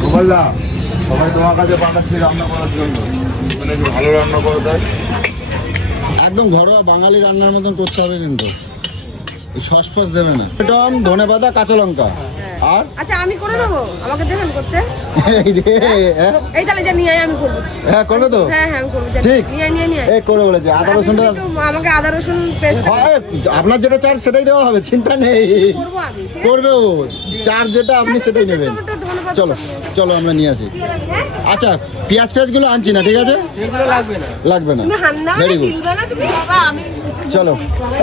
গোপালদা, সবাই তোমার কাছে পাঠাচ্ছি রান্না করার জন্য, মানে কি ভালো রান্না করে দেয়। একদম ঘরোয়া বাঙালি রান্নার মতন করতে হবে কিন্তু, সস ফস দেবে না। টম, ধনে পাতা, কাঁচা লঙ্কা আর আচ্ছা আমি করে দেবো, আমাকে দেবেন করতে? এই রে, হ্যাঁ? এই তাহলে যা নিয়ে আয়, আমি করবো। হ্যাঁ করবে তো? হ্যাঁ হ্যাঁ আমি করবো, যা ঠিক। নিয়ে আয়। এই করে বলেছে আদা রসুনটা। একটু আমাকে আদা রসুন পেস্ট হয়, আপনার যেটা চার্জ সেটাই দেওয়া হবে, চিন্তা নেই। করবো আমি, ঠিক আছে? করবে ও, চার্জ যেটা আপনি সেটাই নেবেন। টমেটো, ধনেপাতা চলো চলো আমরা নিয়ে আসি। হ্যাঁ? আচ্ছা পেঁয়াজ গুলো আনছি না, ঠিক আছে? লাগবে না। তুমি হান্না ভেরি গুড। গিলবে না তুমি? বাবা আমি চলো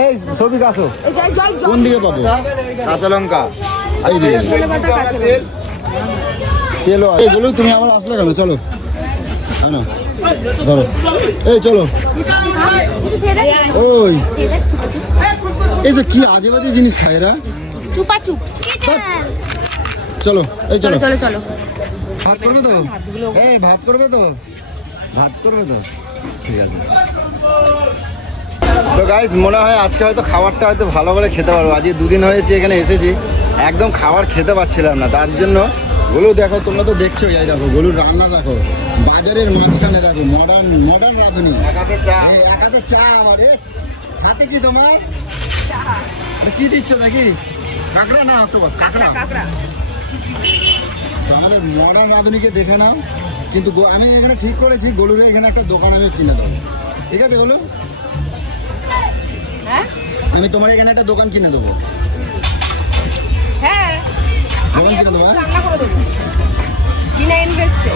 এই ছবি কাছো। এই যাই জল কোন দিকে পাবো? কাঁচা লঙ্কা, এই দিকে। ধনেপাতা কাটে। তেলও আছে। এইগুলো তুমি আবার আসলে কেন? চলো হ্যাঁ না ধরো, এই চলো। ওই এই যে কি আজে বাজে জিনিস খায় এরা। চুপা চুপস। চলো এই চলো। চলো চলো। ভাত করবে তো? এই ভাত করবে তো? ভাত করবে তো? ঠিক আছে। তো গাইস মনে হয় আজকে হয়তো খাবারটা হয়তো ভালো করে খেতে পারবো। আজকে দুদিন হয়েছে এখানে এসেছি, একদম খাবার খেতে পাচ্ছিলাম না। তার জন্য গোলু দেখো, তোমরা তো দেখছো, এই দেখো গোলুর রান্না দেখো, বাজারের মাঝখানে দেখো, মডার্ন রাঁধুনি। একাতে চা। এক হাতে চা আমার। হাতে কি তোমার কি দিচ্ছ নাকি? কাঁকড়া না অক্টোপাস? কাঁকড়া। কাকড়া তো আমাদের মডার্ন রাঁধুনিকে দেখে নাও। কিন্তু আমি এখানে ঠিক করেছি গোলুরে এখানে একটা দোকান আমি কিনে দেবো, ঠিক আছে গোলু? হ্যাঁ আমি তোমার এখানে একটা দোকান কিনে দেবো। হ্যাঁ দোকান কিনে দেবো, হ্যাঁ? রান্না করে দেবো বিনা ইনভেস্টে।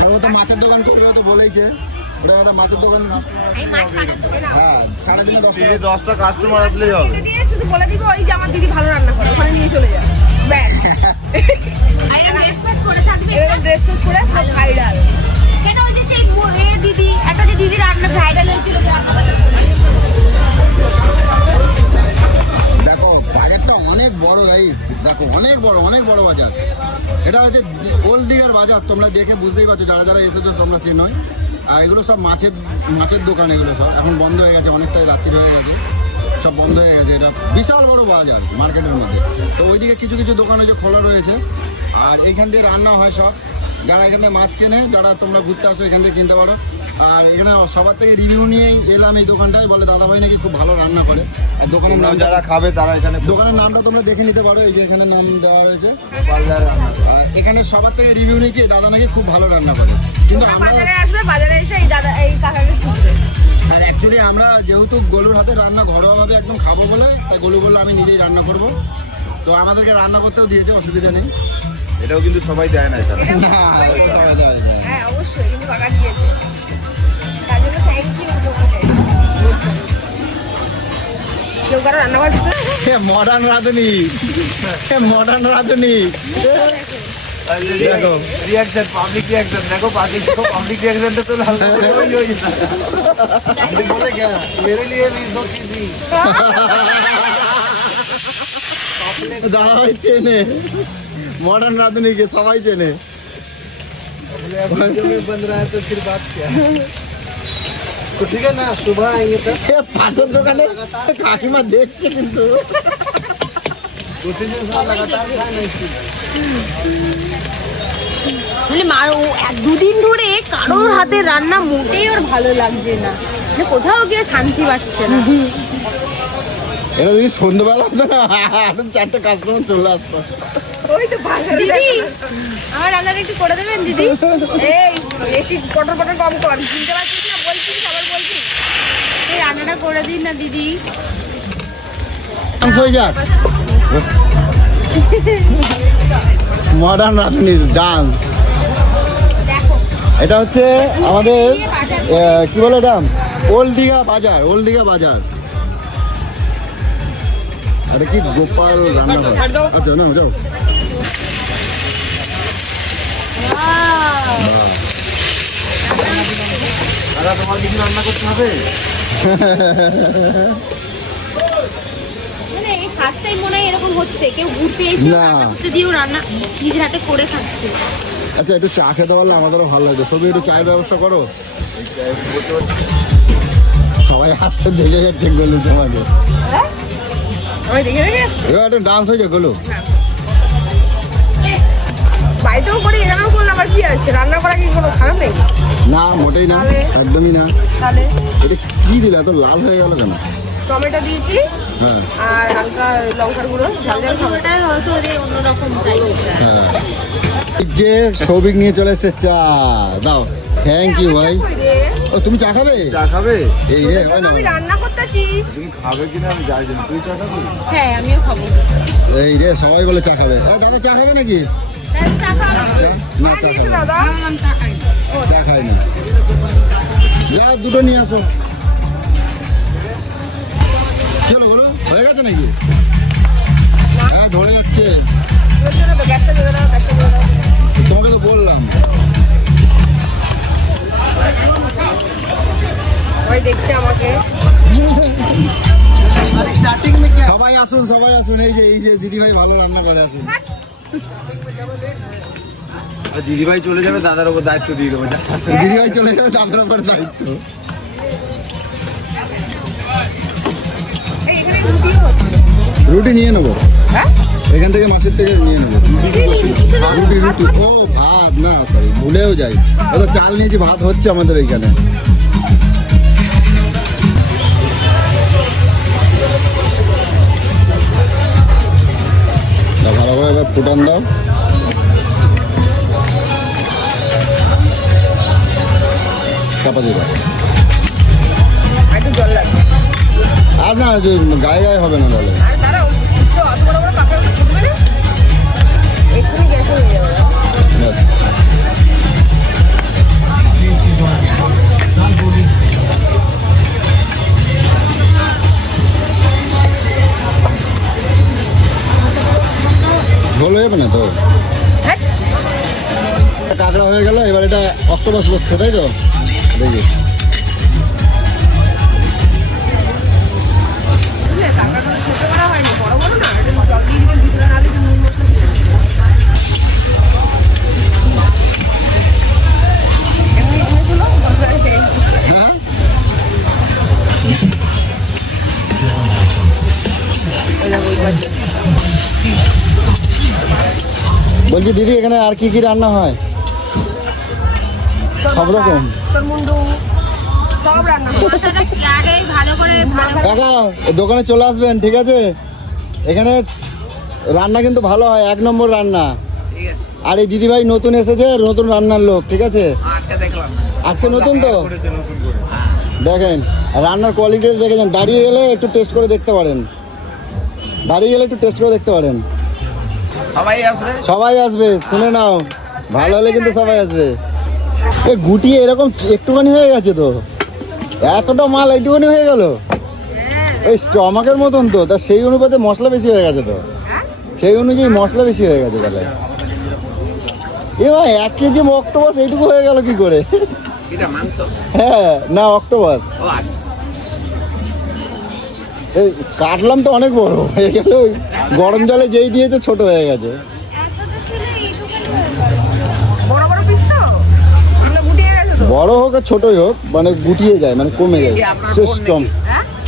আর ও তো মাছের দোকান করবে, ও তো বলেইছে। ওটা একটা মাছের দোকান। এই মাছ কাটাতে। হ্যাঁ সারাদিনে 10 দিনে 10টা কাস্টমার আসলেই হবে। দিয়ে শুধু বলে দিব ওই যে আমার দিদি ভালো রান্না করে, ওখানে নিয়ে চলে যাও ব্যাস। করে থাকবে। এরকম ড্রেস ফ্রেস করে খাই ডাল। এটা ওই যে সেই দিদি, একটা যে দিদি রান্না ভাইরাল হয়েছিল দেখো বাজারটা অনেক বড় গাইস, দেখো অনেক বড় বাজার। এটা হচ্ছে ওল্ড দিঘার বাজার, তোমরা দেখে বুঝতেই পারছো, যারা যারা এসেছো তোমরা চেনোই। আর এগুলো সব মাছের দোকান, এগুলো সব এখন বন্ধ হয়ে গেছে, অনেকটাই রাত্রি হয়ে গেছে, সব বন্ধ হয়ে গেছে। এটা বিশাল বড় বাজার মার্কেটের মধ্যে। তো ওইদিকে কিছু কিছু দোকান হচ্ছে খোলা রয়েছে, আর এইখান দিয়ে রান্না হয় সব। যারা এখান থেকে মাছ কেনে, যারা তোমরা ঘুরতে আসো এখান থেকে কিনতে পারো। আর এখানে সবার থেকে রিভিউ নিয়েই এলাম এই দোকানটায়, বলে দাদাভাই নাকি খুব ভালো রান্না করে। আর দোকানের নাম, যারা খাবে তারা এখানে দোকানের নামটা তোমরা দেখে নিতে পারো, এই যে এখানে নাম দেওয়া হয়েছে। গোপালদার রান্না করে। আর এখানে সবার থেকে রিভিউ নিয়েছি, দাদা নাকি খুব ভালো রান্না করে। কিন্তু তোমরা আমরা, বাজারে আসবে, বাজারে এসে এই দাদা এই কাকাকে খুঁজবে। আর অ্যাকচুয়ালি আমরা যেহেতু গোলুর হাতে রান্না ঘরোয়াভাবে একদম খাবো বলে, তাই গোলু বললো আমি নিজেই রান্না করব। তো আমাদেরকে রান্না করতেও দিয়েছে, অসুবিধা নেই। এটাও কিন্তু সবাই দেয় না এটা। না, সবাই দেয়। হ্যাঁ অবশ্যই, কিন্তু কাকা দিয়েছে, তার জন্য থ্যাংক ইউ তোমাকে। কেউ কারো রান্নাঘর ঢুকে মডার্ন রাঁধুনি। দেখো রিয়াকশন, পাবলিক রিয়াকশন দেখো, পাবলিক রিয়াকশনটা তো লাল বলে গা মেরে লিয়ে भी दो कीजिए সবাই চেনে মডার্ন রাঁধুনিকে সবাই চেনে बन रहा है तो फिर बात क्या तो ठीक है ना सुबह आएंगे तब पाचन দোকানে কাকিমা দেখছে কিন্তু মানে দুদিন ধরে কারোর হাতে রান্না মোটেই ওর ভালো লাগছে না, মানে কোথাও গিয়ে শান্তি পাচ্ছে না। এটা যদি সন্ধ্যাবেলা হতো না আরো 4টা কাস্টমার চলে আসতো। ওই তো বাজারে দিদি আমার রান্নাটা একটু করে দেবেন দিদি? এই বেশি পটর পটর কম কর, চিনতে পারছিস না, বলছিস আবার বলছিস। এই রান্নাটা করে দিন না দিদি। হয়ে যাক মডার্ন রাঁধুনি ডান্স। এটা হচ্ছে আমাদের কি বলে এটা ওল্ড দীঘা বাজার, ওল্ড দীঘা বাজার। এটা কি গোপাল রান্নাঘর? আচ্ছা না যাও দাদা, তোমার কিছু রান্না করতে হবে? মানে এই ফার্স্ট টাইম মনে হয় এরকম হচ্ছে, কেউ ঘুরতে এসে না। রান্না করতে দিয়েও রান্না নিজের হাতে করে খাচ্ছে। আচ্ছা একটু চা খেতে পারলে আমাদেরও ভালো লাগবে। সবই একটু চায়ের ব্যবস্থা করো। সবাই হাসছে দেখে যাচ্ছে গলু তোমাকে। আমি দেখে দেখে এবার একটা ডান্স হয়ে যায় গলু। বাড়িতেও করি, এখানেও করলে আবার কি আছে, রান্না করা কি কোনো খারাপ নেই? না মোটেই না, তাহলে? একদমই না। তাহলে এটা কি দিলে এত লাল হয়ে গেল কেন? টমেটো দিয়েছি হ্যাঁ আর হালকা লঙ্কার গুঁড়ো, ঝাল ঝাল খাবার। ওটা হয়তো ওদের অন্যরকম টাইপের। হ্যাঁ এই যে সৌভিক নিয়ে চলে এসেছে চা। দাও থ্যাংক ইউ ভাই। ও তুমি চা খাবে? চা খাবে? এই রে হয় না আমি রান্না করতেছি। তুমি খাবে কিনা আমি যাই জানি, তুই চা খাবি? হ্যাঁ আমিও খাবো। এই রে সবাই বলে চা খাবে। দাদা চা খাবে নাকি? চা খাবো। না চা খাবে দাদা চা খাই না। যা দুটো নিয়ে আসো। চলো বলো হয়ে গেছে নাকি? হ্যাঁ ধরে যাচ্ছে। তোর জন্য তো গ্যাসটা জোরে দাও, গ্যাসটা জোরে দাও। তোমাকে তো বললাম। সবাই দেখছে আমাকে। সবাই আসুন সবাই আসুন। এই যে দিদি ভাই ভালো রান্না করে আসুন। আর দিদিভাই চলে যাবে, দাদার উপর দায়িত্ব দিয়ে দেবো। দিদি ভাই চলে যাবে তাদের উপর দায়িত্ব। এই এখানে রুটিও হচ্ছে। রুটি নিয়ে নেবো, হ্যাঁ এখান থেকে মাছের থেকে নিয়ে নেবো। রুটি রুটি ও ভাত না সরি ভুলেও যাই। ও তো চাল নিয়েছি, ভাত হচ্ছে আমাদের এইখানে। ভালো করে এবার ফুটান দাও। চাপা দিয়ে দাও। একটু জল লাগবে। আর না যে গায়ে গায়ে হবে না তাহলে। আর দাঁড়াও, তো অত বড় বড় পাকা ফুটবে না, এক্ষুনি গ্যাসে হয়ে যাবে। ব্যাস। ঝোল হয়ে যাবে না তো? হ্যাঁ কাঁকড়া হয়ে গেল, এবার এটা অক্টোপাস করছে তাই তো? দেখি বুঝলে, কাঁকড়াটা ছোট করা হয়নি, বড় বড় না, এটা জল দিয়ে দিলে ভিতরে নালে নুন মশলা দিয়ে দেবে। এমনি এনেছিল গতকালকে। হ্যাঁ বলছি দিদি এখানে আর কি কি রান্না হয়? সব রকম? তোর মুন্ডু সব রান্না হয়। মাথাটা আগে ভালো করে কাকা এই দোকানে চলে আসবেন ঠিক আছে? এখানে রান্না কিন্তু ভালো হয়, 1 নম্বর রান্না। আর এই দিদিভাই নতুন এসেছে, নতুন রান্নার লোক ঠিক আছে? আজকে নতুন তো দেখেন রান্নার কোয়ালিটি দেখেছেন। দাঁড়িয়ে গেলে একটু টেস্ট করে দেখতে পারেন, দাঁড়িয়ে গেলে একটু টেস্ট করে দেখতে পারেন। সবাই আসবে, শুনে নাও, ভালো হলে কিন্তু সবাই আসবে। এই গুটিয়ে এরকম একটুখানি হয়ে গেছে তো, এতটা মাল একটুখানি হয়ে গেল। ওই স্টমাকের মতন তো, তা সেই অনুপাতে মশলা বেশি হয়ে গেছে তো, সেই অনুযায়ী মশলা বেশি হয়ে গেছে তাহলে। এবার 1 কেজি অক্টোপাস এইটুকু হয়ে গেল কি করে? এটা মাংস। হ্যাঁ না অক্টোপাস ও আচ্ছা। এই কাটলাম তো অনেক বড় হয়ে গেল, ওই গরম জলে যেই দিয়েছে ছোট হয়ে গেছে। বড় বড় পিস তো আমরা গুটিয়ে গেছে তো। বড় হোক আর ছোটই হোক মানে গুটিয়ে যায়, মানে কমে যায় সিস্টেম।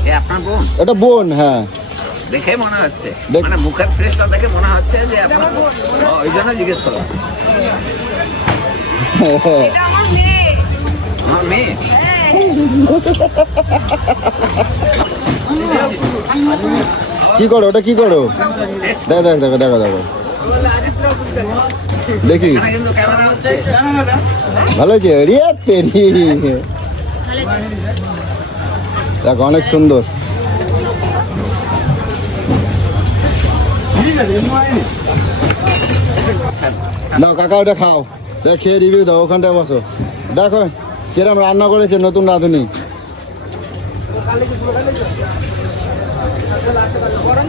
এ আপনার বোন? এটা বোন, হ্যাঁ দেখে মনে হচ্ছে, দেখ- মানে মুখের ফ্রেশটা দেখে মনে হচ্ছে যে আপনার বোন। ওই জন্য জিজ্ঞেস করলাম। এটা আমার মেয়ে। আমার মেয়ে? কি করো ওটা, কি করো? দেখো দেখো দেখো দেখো দেখো দেখি এখানে কিন্তু ক্যামেরা হচ্ছে। ভালো হয়েছে রিয়া তেরি, দেখো অনেক সুন্দর। দাও কাকা ওটা খাও, দেখ খেয়ে রিভিউ দাও, ওখানটায় বসো। দেখো কিরম রান্না করেছে নতুন রাঁধুনি। গরম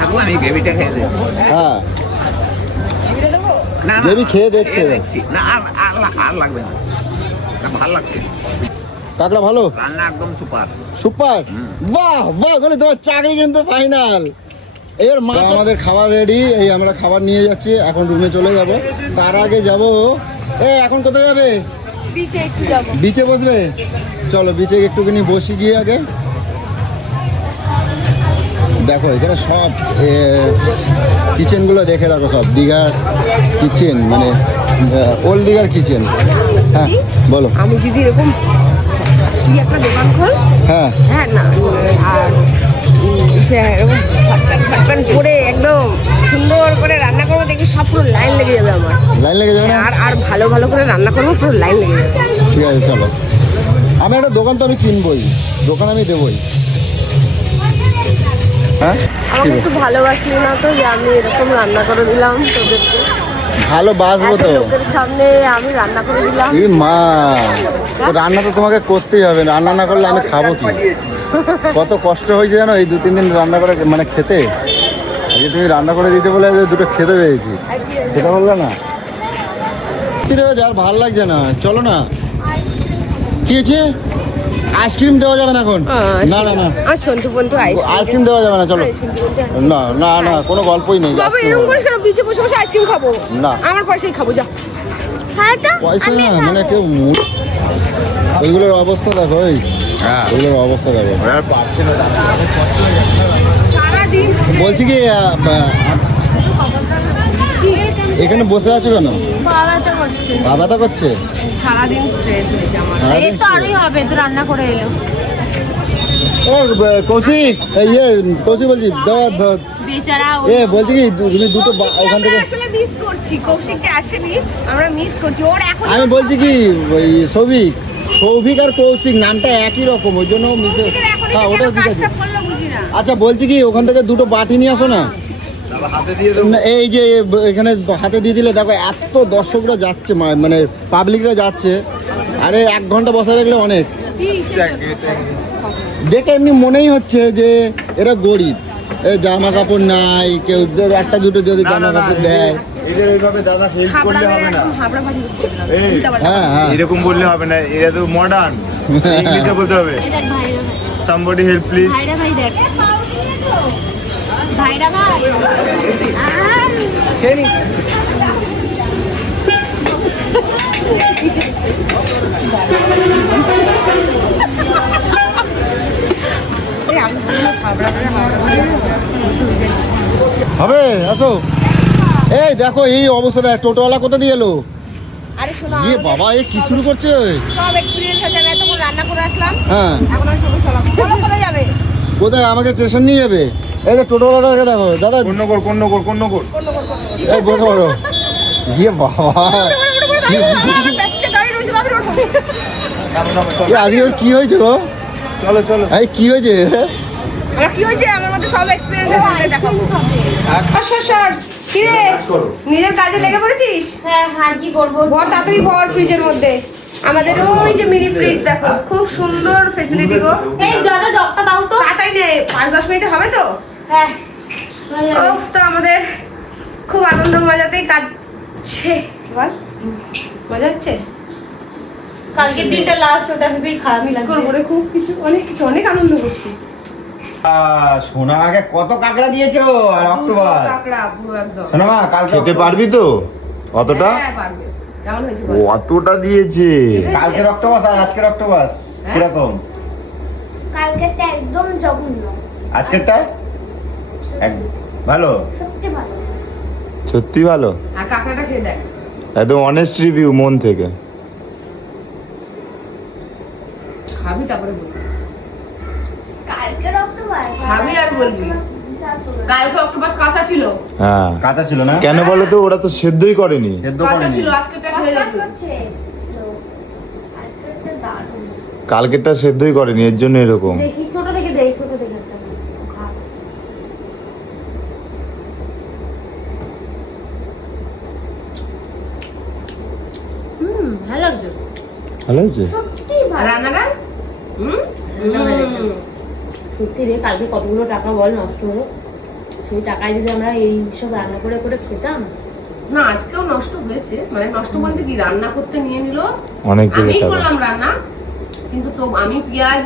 থাকবো, আমি গ্রেভিটা খেয়ে দেবো। হ্যাঁ এগুলো দেবো? না না, গ্রেভি খেয়ে দেখছে। দেখছি না, আর লাগবে না, ভালো লাগছে। কাকড়া ভালো, রান্না একদম সুপার। সুপার, বাহ বাহ বলে তোমার চাকরি কিন্তু ফাইনাল। এবার মা আমাদের খাবার রেডি, এই আমরা খাবার নিয়ে যাচ্ছি, এখন রুমে চলে যাব। তার আগে যাব, এখন কোথায় যাবে? বিচে একটু যাবো। বিচে বসবে, চলো বিচে একটুখানি বসি গিয়ে আগে। দেখো এখানে সব কিচেনগুলো দেখে রাখো, সব দীঘার কিচেন, মানে ওল্ড দীঘার কিচেন। হ্যাঁ বলো। আমি যদি এরকম কি একটা দোকান খোল, হ্যাঁ হ্যাঁ না, আর সে এরকম ফাটপান করে একদম সুন্দর করে রান্না করবো, দেখবি সব পুরো লাইন লেগে যাবে আমার। লাইন লেগে যাবে না? আর আর ভালো ভালো করে রান্না করবো, পুরো লাইন লেগে যাবে। ঠিক আছে চলো, আমি একটা দোকান তো আমি কিনবই, দোকান আমি দেবই। হ্যাঁ আমাকে একটু ভালোবাসলি না তো, যে আমি এরকম রান্না করে দিলাম তোদেরকে, ভালো বাসবো এত তো। লোকের সামনে আমি রান্না করে দিলাম। এই মা, তো রান্না তো তোমাকে করতেই হবে, রান্না না করলে আমি খাবো কি? কত কষ্ট হয়েছে জানো এই 2-3 দিন রান্না করে, মানে খেতে। আজকে তুমি রান্না করে দিতে বলে দুটো খেতে পেয়েছি, সেটা বললে না। আর ভাল লাগছে না, চলো না। কি হয়েছে? আইসক্রিম দেওয়া যাবে না এখন, না না না, আর সন্টু পন্টু আইসক্রিম দেওয়া যাবে না, চলো। না না না, কোনো গল্পই নেই। বাবা আইসক্রিম এরকম হবে করে না। কেন বিচে বসে বসে আইসক্রিম খাবো? না। আমার পয়সাই খাবো, যা। হ্যাঁ তো পয়সা না, মানে কেউ ওইগুলোর অবস্থা দেখো, হ্যাঁ ওইগুলোর অবস্থা দেখো। ওরা আর পারছে না। সারাদিন বলছি কি এখানে বসে আছো কেন? বাবাতে করছে। পা ব্যথা করছে? সারাদিন স্ট্রেস হয়েছে আমার। এই তো আরোই হবে, তো রান্না করে এলো। ও কৌশিক, কৌশিক বলছি, বেচারা বলছি কি তুমি দুটো ওখান থেকে, আমরা আসলে মিস করছি, কৌশিক যে আসেনি, আমরা মিস করছি ওর। এখন আমি বলছি কি ওই সৌভিক আর কৌশিক নামটা একই রকম, ওই জন্য মিশে। কৌশিকের এখনই হ্যাঁ যে ওটা কেন ঠিক আছে। কাজটা করলো বুঝি না। আচ্ছা বলছি কি ওখান থেকে দুটো বাটি নিয়ে আসো না। হাতে দিয়ে দেবো। না, এই যে এখানে হাতে দিয়ে দিলে, দেখো এত দর্শকরা যাচ্ছে, মানে পাবলিকরা যাচ্ছে, আরে 1 ঘন্টা বসে রাখলে অনেক। দেখে এমনি মনেই হচ্ছে যে এরা গরিব, জামা কাপড় নাই, কেউ একটা দুটো যদি জামা কাপড় দেয়। এদের ওইভাবে দাদা হেল্প করলে হবে না। হাবড়া ভাজি করতে দিলাম। এই, উল্টাপাল্টা। হ্যাঁ হ্যাঁ এরকম বললে হবে না, এরা তো মডার্ন, ইংলিশে বলতে হবে। এই দেখ ভাইরা ভাই, সামবডি হেল্প প্লিজ। ভাইরা ভাই দেখ, ভাইরা ভাই। হবে, আসো। এই দেখো এই অবস্থাটা, টোটোওয়ালা কোথা দিয়ে এলো? আরে শোনো, ইয়ে আমাদের বাবা, এ কি শুরু করছে? সব এক্সপিরিয়েন্স হচ্ছে, আমি এতক্ষণ রান্না করে আসলাম, হ্যাঁ এখন আমি টোটো চালাবো। চলো, কোথায় যাবে? কোথায়? আমাকে স্টেশন নিয়ে যাবে? এই যে টোটোওয়ালাটাকে দেখো, দাদা কোন নগর। এই বসে পড়ো। ইয়ে বাবা, আমার প্যাসেঞ্জার দাঁড়িয়ে রয়েছে, তাড়াতাড়ি ওঠো। এ আজকে ওর কি হয়েছে গো? চলো। এই কি হয়েছে? আমার কি হয়েছে, আমার মধ্যে সব এক্সপিরিয়েন্স আছে, দেখাবো। সর কি রে, নিজের কাজে লেগে পড়েছিস? হ্যাঁ আর কি করবো, ভর তাড়াতাড়ি ভর ফ্রিজের মধ্যে। আমাদের ওই যে মিনি ফ্রিজ দেখো, খুব সুন্দর ফেসিলিটি গো। এই দাদা জগটা দাও তো। তাড়াতাড়ি নে, 5-10 মিনিটে হবে তো। হ্যাঁ তো আমাদের খুব আনন্দ মজাতেই কাজ ছে বল মজা হচ্ছে? কালকের দিনটা লাস্ট, ওটা ভেবেই খারাপই মিস লাগছে। করবো রে, খুব কিছু অনেক আনন্দ করছি। সোনামাকে কত কাঁকড়া দিয়েছো আর দুটো অক্টোপাস? কাঁকড়া পুরো একদম। সোনামা কালকে খেতে পারবি তো অতটা? হ্যাঁ পারবে। কেমন হয়েছে বল? অতটা দিয়েছে। কালকের অক্টোপাস আর আজকের অক্টোপাস হ্যাঁ? কিরকম? কালকেরটা একদম জঘন্য, আজকেরটা ভালো। সত্যি ভালো। সত্যি ভালো, আর কাঁকড়াটা খেয়ে দেখ। একদম অনেস্ট রিভিউ মন থেকে। খাবি তারপরে বলবি। কালকের অক্টোপাস খাবি আর বলবি। কালকে অক্টোপাস কাঁচা ছিল। হ্যাঁ, কাঁচা ছিল না? কেন বলো তো, ওরা তো সেদ্ধই করেনি। সেদ্ধ কাঁচা করেনি। ছিল, আজকেরটা খেয়ে যাচ্ছে। হচ্ছে তো আজকেরটা দারুণ। কালকেরটা সেদ্ধই করেনি, এর জন্য এরকম। দেখি ছোট দেখে দেই, ছোট দেখে একটা দিই। খা। ভালো লাগছে। ভালো হয়েছে। সত্যি আর ভালো। রান্নাটা সত্যি রে, কালকে কতগুলো টাকা বল নষ্ট হলো। সেই টাকায় যদি আমরা এই সব রান্না করে করে খেতাম। না আজকেও নষ্ট হয়েছে, মানে নষ্ট বলতে কি, রান্না করতে নিয়ে নিল। অনেকগুলো আমি টাকা। করলাম রান্না, কিন্তু তো আমি পেঁয়াজ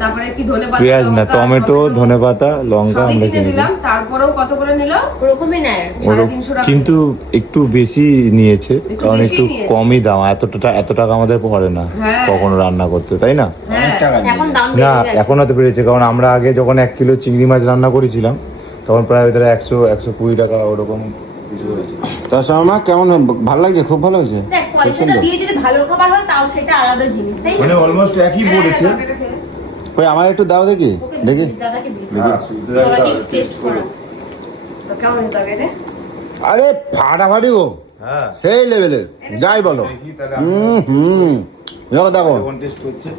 তারপরে কি ধনেপাতা, পেঁয়াজ না, লঙ্কা, টমেটো, ধনেপাতা, লঙ্কা সবই আমরা কিনে কিনেছি। দিলাম। তারপরেও কত করে নিল? ওরকমই নেয়। ওরকম 350 টাকা। কিন্তু একটু বেশি নিয়েছে, একটু কারণ বেশি একটু নিয়েছে। কমই দাম। এত টাকা আমাদের পড়ে না হ্যাঁ। কখনো রান্না করতে, তাই না? হ্যাঁ। অনেক টাকা এখন নিয়ে। দাম না, বেড়ে গেছে। এখন হয়তো বেড়েছে, কারণ আমরা আগে যখন 1 কিলো চিংড়ি মাছ রান্না করেছিলাম তখন প্রায় ওদের 100-120 টাকা ওরকম কিছু হয়েছে। তা সোনামা কেমন ভালো লাগছে? খুব ভালো হয়েছে। দেখ, পয়সাটা দিয়ে যদি ভালো খাবার হয় তাও সেটা আলাদা জিনিস, তাই না? মানে অলমোস্ট একই পড়েছে। তরকারিটা খেয়ে। কই আমার একটু দাও দেখি ওকে দেখি। দিস, দাদাকে দিস। হ্যাঁ, সুবিধা সবাইকে টেস্ট করা। তো কেমন হয়েছে তরকারিটা? আরে ফাটাফাটি গো, হ্যাঁ, সেই লেভেলের যাই বলো। দেখি তাহলে আমি দেখো দেখো যখন টেস্ট করছে।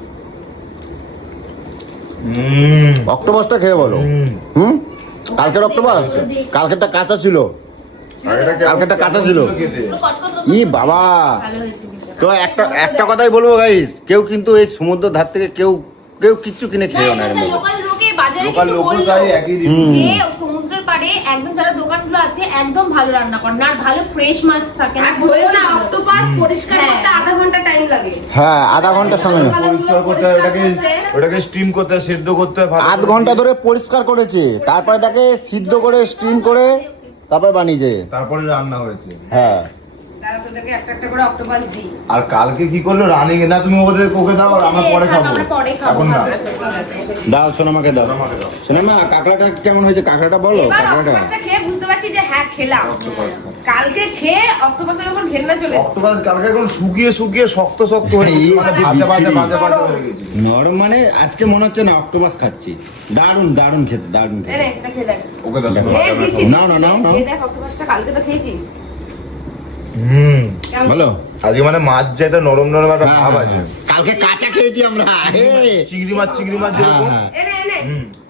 অক্টোপাসটা খেয়ে বলো। হুম, কালকের অক্টোপাস, কালকেরটা কাঁচা ছিল। কালকেরটা কাঁচা ছিল। পুরো কচকচ ই বাবা, ভালো হয়েছে কিন্তু। তো একটা কথাই বলবো গাইস, কেউ কিন্তু এই সমুদ্র ধার থেকে কেউ কিচ্ছু কিনে খেয়েও না এর মধ্যে। লোকাল লোকে বাজারে লোকাল কিন্তু লোক বললো তাই একই রিভিউ। যে সমুদ্রের পাড়ে একদম যারা দোকানগুলো আছে একদম ভালো রান্না করে না, আর ভালো ফ্রেশ মাছ থাকে না। আর ধরেও না অক্টোপাস পরিষ্কার হ্যাঁ। করতে আধা ঘন্টা টাইম লাগে। হ্যাঁ, আধা ঘন্টার সময় পরিষ্কার করতে হয়, ওটাকে স্টিম করতে হয়, সেদ্ধ করতে হয় ভালো আধ করে। ঘন্টা ধরে পরিষ্কার করেছে, তারপরে তাকে সিদ্ধ করে স্টিম করে তারপরে বানিয়েছে। তারপরে রান্না হয়েছে। হ্যাঁ, তারা তোদেরকে একটা করে অক্টোপাস দিই। আর কালকে কি করলো রানিং? না তুমি ওকে দাও, আর আমরা পরে খাবো। আমরা পরে খাবো। এখন না। দাও সোনামাকে দাও। আমাকে দাও। সোনামা কাঁকড়াটা কেমন হয়েছে? কাঁকড়াটা বলো। এবার কাঁকড়াটা অক্টোপাসটা খেয়ে বুঝতে পারছি যে হ্যাঁ খেলাম। কালকে খেয়ে অক্টোপাসের উপর ঘেন্না চলে এসেছে। অক্টোপাস কালকে এখন শুকিয়ে শক্ত হয়ে এই মানে ভাজা হয়ে গেছে। নরম মানে আজকে মনে হচ্ছে না অক্টোপাস খাচ্ছি। দারুন দারুন খেতে, দারুন নে, খেতে। এটা খেয়ে দেখ। ওকে দাও শোনো, এ, দিচ্ছি, নাও, দিচ্ছি, নাও, নাও। খেয়ে দেখ অক্টোপাসটা, কালকে তো খেয়েছিস। কেমন? বলো। আজকে মানে মাছ যে একটা নরম একটা হ্যাঁ, ভাব হ্যাঁ, আছে। হ্যাঁ। কালকে কাঁচা খেয়েছি আমরা। চিংড়ি মাছ হ্যাঁ, যেরকম। হ্যাঁ। এনে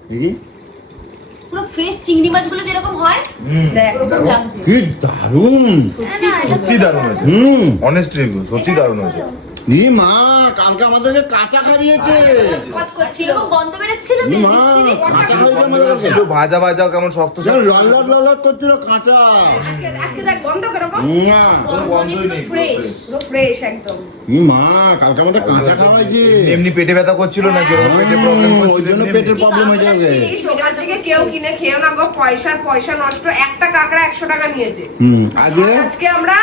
দেখি। পুরো ফ্রেশ চিংড়ি মাছগুলো যেরকম হয় দেখ। ওরকম লাগছে। কি দারুন। সত্যি দারুণ হয়েছে। হুম, অনেস্ট রিভিউ, সত্যি দারুণ হয়েছে। ই মা, কালকে আমাদেরকে কাঁচা খাইয়েছে। কচ করছিল। কিরকম গন্ধ বেরোচ্ছিল ই মা, বিচ্ছিরি। কাঁচা খাইয়েছে আমাদেরকে। ছিল ভাজা কেমন শক্ত যেন লট লট করছিল কাঁচা। আজকে দেখ গন্ধ কিরকম? না, কোনো গন্ধই নেই, ফ্রেশ। পুরো ফ্রেশ একদম। ই মা, কালকে আমাদের কাঁচা খাওয়াইছে। এমনি পেটে ব্যথা করছিল না, কিরকম পেটে প্রবলেম ওই করছিল জন্য এমনি? পেটের প্রবলেম হয়ে যাবে। এই দোকান থেকে কেউ কিনে খেও না গো, পয়সা নষ্ট। একটা কাঁকড়া 100 টাকা নিয়েছে। আগে আর আজকে আমরা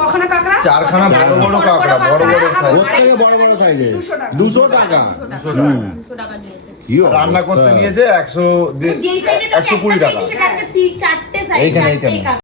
কখনো কাঁকড়া চারখানা বড় কাঁকড়া, বড় সাইজ। ওর থেকে বড় বড় সাইজে 200 টাকা। 200 টাকা। 200 টাকা নিয়েছে। কি অবস্থা। রান্না করতে নিয়েছে 100 যেই সাইজে 120 টাকা। সেটা একটা 4টে সাইজ। এইখানে। চারটেই